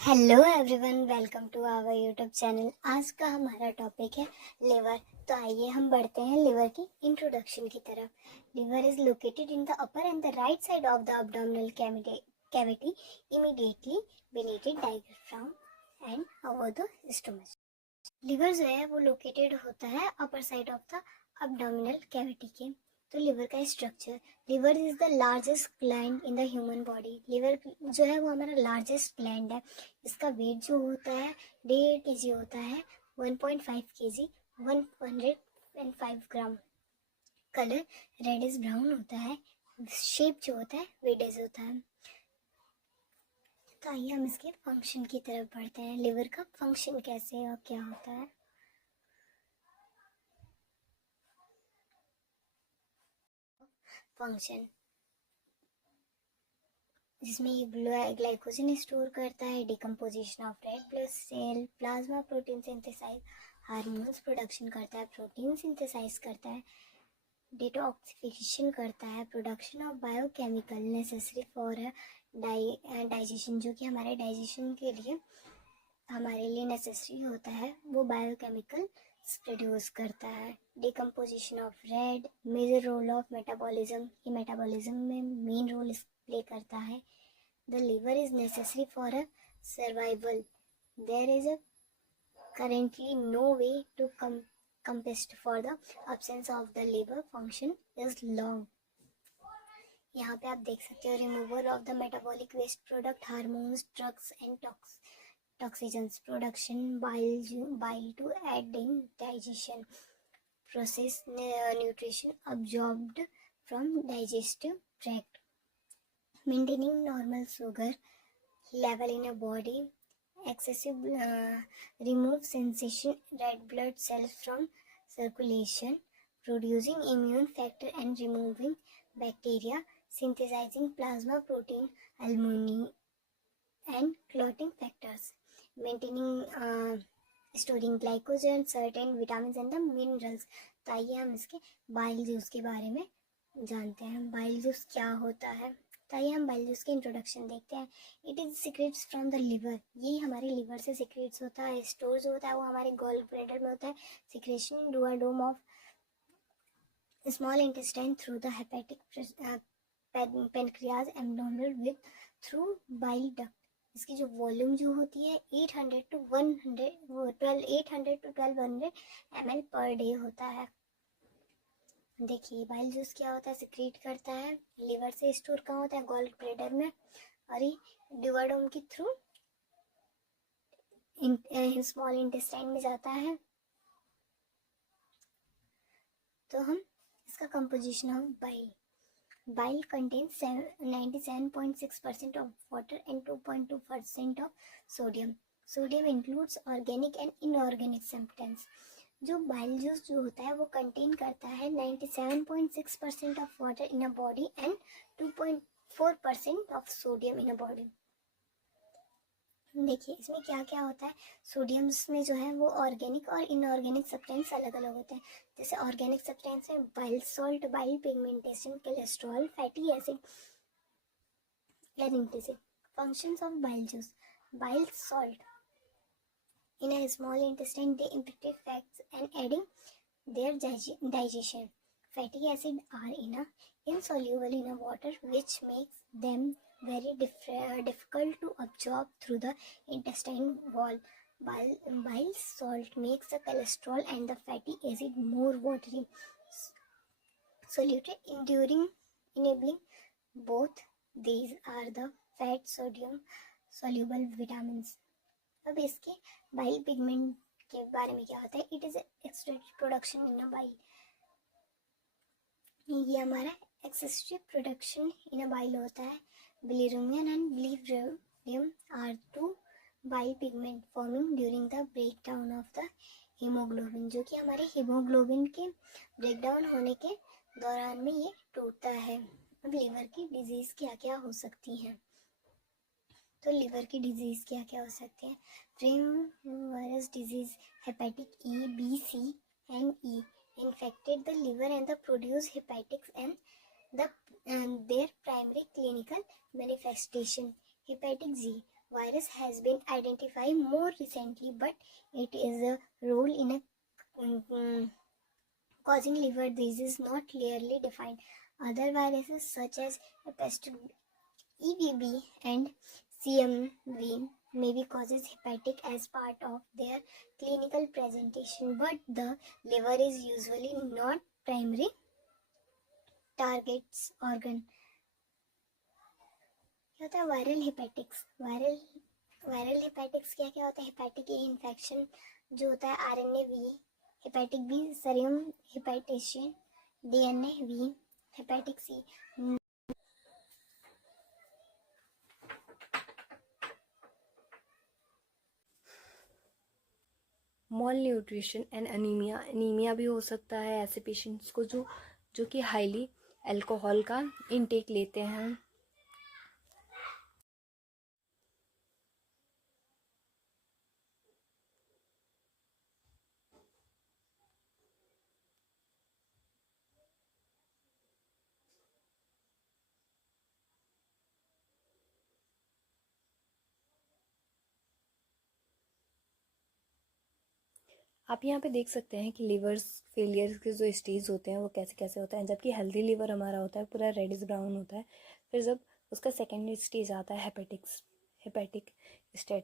Hello everyone, welcome to our YouTube channel. आज का हमारा टॉपिक है लिवर। तो आइए हम बढ़ते हैं लिवर की इंट्रोडक्शन की तरफ। Liver is located in the upper and the right side of the abdominal cavity immediately beneath the diaphragm and above the stomach. Liver जो है वो लोकेटेड होता है upper side of the abdominal cavity के। तो liver का structure, liver is the largest gland in the human body. Liver जो है वो हमारा लार्जेस्ट ग्लैंड है। इसका वेट जो होता है 1.5 kg होता है, 1.5 kg, 105 ग्राम। कलर रेडिश ब्राउन होता है। शेप जो होता है वेडेज होता है। तो आइए हम इसके फंक्शन की तरफ बढ़ते हैं। लिवर का फंक्शन कैसे और क्या होता है। फंक्शन जिसमें ये ग्लाइकोजन स्टोर करता है, decomposition of red blood cell, plasma protein synthesize, hormones production करता है, प्रोटीन सिंथेसाइज करता है, डिटॉक्सिफिकेशन करता है, production of biochemical necessary for digestion, जो कि हमारे डाइजेशन के लिए हमारे लिए नेसेसरी होता है, वो बायोकेमिकल प्रोड्यूस करता है। Decomposition of red, major role of metabolism, ये मेटाबॉलिज्म में मेन रोल प्ले करता है। The liver is necessary for a survival. There is a currently no way to compensate for the absence of the liver function is long. यहाँ पे आप देख सकते हो removal of the metabolic waste product, hormones, drugs and toxigens, production bile to aid in digestion, process nutrition absorbed from digestive tract, maintaining normal sugar level in a body, excessive remove sensation red blood cells from circulation, producing immune factor and removing bacteria, synthesizing plasma protein, albumin and clotting factors, maintaining storing glycogen, certain vitamins and the minerals। तो आइए हम इसके bile juice के बारे में जानते हैं। Bile juice क्या होता है। तो आइए हम बाइल जूस के इंट्रोडक्शन देखते हैं। It is secretes from the liver, ये हमारे लिवर से सिक्रेट्स होता है। स्टोर जो होता है वो हमारे गोल ब्लैडर में होता है। Secretion duodenum of small intestine through the hepatic pancreas abdominal with through bile duct. इसकी जो वॉल्यूम जो होती है 800 to 1200 ml पर डे होता है। देखिए बाइल जूस क्या होता है, सिक्रीट करता है, लिवर से स्टोर कहाँ होता है, गोल ब्लैडर में, और ये डुओडेनम के थ्रू स्मॉल इंटेस्टाइन में जाता है। तो हम इसका composition of bile, bile contains 97.6% of water and 2.2% of sodium. Sodium includes organic and inorganic substance. जो बाइल जूस जो होता है वो कंटेन करता है 97.6% of water in a body and 2.4% of sodium in a body. देखिए इसमें क्या क्या होता है। सोडियम्स में जो है वो ऑर्गेनिक और इनऑर्गेनिक सब्सटेंस अलग अलग होते हैं। जैसे ऑर्गेनिक सब्सटेंस में bile salt, bile pigmentation, cholesterol, fatty acid, erythric. Functions of bile juice, bile salt in a small intestine they impacted fats and aiding their digestion. Fatty acids are insoluble in a water, which makes them very difficult to absorb through the intestine wall. Bile salt makes the cholesterol and the fatty acid more watery soluble, enabling both these are the fat sodium soluble vitamins. अब इसके bile pigment के बारे में क्या होता है। It is extractive production in a bile, ये हमारा excessive production in a bile होता है। Bilirubin and bilirubin are two bile pigment forming during the break down of the haemoglobin, जो कि हमारे हीमोग्लोबिन के ब्रेक डाउन होने के दौरान में ये टूटता है। अब लिवर की डिजीज क्या क्या हो सकती हैं। तो लिवर की डिजीज क्या क्या हो सकती है। प्रेम virus disease, hepatic E, B, C and E infected the liver and the produce hepatics and their primary clinical manifestation. Hepatic Z, virus has been identified more recently, but its role in causing liver disease is not clearly defined. Other viruses such as EBV and CMV may be causes hepatic as part of their clinical presentation, but the liver is usually not primary targets organ. क्या होता है viral हेपेटिक्स? Viral हेपेटिक्स क्या क्या होता है? Hepatic ए infection जो होता है, RNA V, hepatic B serum hepatitis, DNA V, hepatic C malnutrition and anaemia भी हो सकता है ऐसे पेशेंट्स को जो कि हाईली अल्कोहल का इंटेक लेते हैं। आप यहाँ पे देख सकते हैं कि लिवर फेलियर के जो स्टेज होते हैं वो कैसे कैसे होते हैं। जबकि हेल्दी लिवर हमारा होता है पूरा रेडिश ब्राउन होता है। फिर जब उसका सेकेंड स्टेज आता है हेपेटिक स्टेट